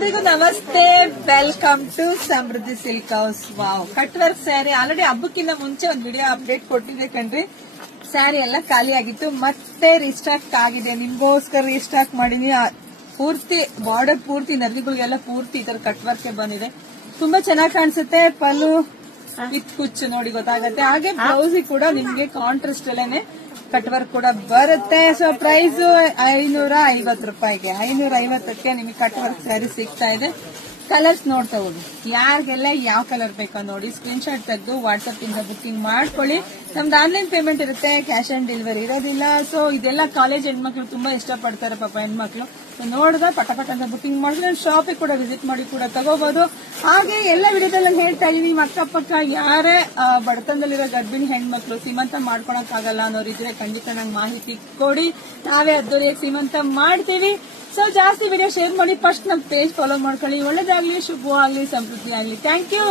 ಎಲ್ರಿಗೂ ನಮಸ್ತೆ, welcome to Samruddhi silk house. Wow, cut work sari already ಹಬ್ಬಕ್ಕಿಂತ ಮುಂಚೆ ಒಂದು ವಿಡಿಯೋ ಅಪ್ಡೇಟ್ ಕೊಟ್ಟಿದೆ ಕಣ್ರಿ. ಸ್ಯಾರಿ ಎಲ್ಲ ಖಾಲಿ ಆಗಿತ್ತು, ಮತ್ತೆ ರೀಸ್ಟಾಕ್ ಆಗಿದೆ. ನಿಮ್ಗೋಸ್ಕರ ರೀಸ್ಟಾಕ್ ಮಾಡಿದೀನಿ. ಪೂರ್ತಿ ಬಾರ್ಡರ್ ಪೂರ್ತಿ ನದಿಗಳಿಗೆಲ್ಲ ಪೂರ್ತಿ ಈ ತರ ಕಟ್ ವರ್ಕ್ ಬಂದಿದೆ. ತುಂಬಾ ಚೆನ್ನಾಗಿ ಕಾಣಿಸುತ್ತೆ. ಪಲ್ಲು ವಿತ್ ಕುಚ್ಚು ನೋಡಿ ಗೊತ್ತಾಗತ್ತೆ. ಹಾಗೆ ಬ್ಲೌಸ್ ಕೂಡ ನಿಮ್ಗೆ ಕಾಂಟ್ರಾಸ್ಟ್ ಅಲ್ಲೇನೆ ಕಟ್ ವರ್ಕ್ ಕೂಡ ಬರುತ್ತೆ. ಸೊ ಪ್ರೈಸ್ 550 ರೂಪಾಯಿಗೆ, 550ಕ್ಕೆ ನಿಮಗೆ ಕಟ್ ವರ್ಕ್ ಸ್ಯಾರಿ ಸಿಗ್ತಾ ಇದೆ. ಕಲರ್ಸ್ ನೋಡ್ತಾ ಹೋಗಿ, ಯಾರಿಗೆಲ್ಲ ಯಾವ ಕಲರ್ ಬೇಕೋ ನೋಡಿ ಸ್ಕ್ರೀನ್ ಶಾಟ್ ತೆಗೆದು ವಾಟ್ಸ್ಆಪ್ ಇಂದ ಬುಕಿಂಗ್ ಮಾಡ್ಕೊಳ್ಳಿ. ನಮ್ದು ಆನ್ಲೈನ್ ಪೇಮೆಂಟ್ ಇರುತ್ತೆ, ಕ್ಯಾಶ್ ಆನ್ ಡೆಲಿವರಿ ಇರೋದಿಲ್ಲ. ಸೊ ಇದೆಲ್ಲ ಕಾಲೇಜ್ ಹೆಣ್ಮಕ್ಳು ತುಂಬಾ ಇಷ್ಟಪಡ್ತಾರೆ ಪಾಪ ಹೆಣ್ಮಕ್ಳು. ನೋಡಿದ ಪಟ ಅಂತ ಬುಕಿಂಗ್ ಮಾಡಿದ್ರೆ ಶಾಪಿಗೆ ಕೂಡ ವಿಸಿಟ್ ಮಾಡಿ ಕೂಡ ತಗೋಬಹುದು. ಹಾಗೆ ಎಲ್ಲ ವಿಡಿಯೋದಲ್ಲಿ ಹೇಳ್ತಾ ಇದೀನಿ, ನಿಮ್ಮ ಅಕ್ಕಪಕ್ಕ ಯಾರೇ ಬಡತನದಲ್ಲಿರೋ ಗರ್ಭಿಣಿ ಹೆಣ್ಮಕ್ಳು ಸೀಮಂತ ಮಾಡ್ಕೊಳಕ್ ಆಗಲ್ಲ ಅನ್ನೋರಿದ್ರೆ ಖಂಡಿತ ನಂಗೆ ಮಾಹಿತಿ ಕೊಡಿ, ನಾವೇ ಅದ್ದೂರಿಯಾಗಿ ಸೀಮಂತ ಮಾಡ್ತೀವಿ. ಸೊ ಜಾಸ್ತಿ ವಿಡಿಯೋ ಶೇರ್ ಮಾಡಿ, ಫಸ್ಟ್ ನಮ್ ಪೇಜ್ ಫಾಲೋ ಮಾಡ್ಕೊಳ್ಳಿ. ಒಳ್ಳೇದಾಗ್ಲಿ, ಶುಭವಾಗ್ಲಿ, ಸಮೃದ್ಧಿ ಆಗ್ಲಿ. Thank you.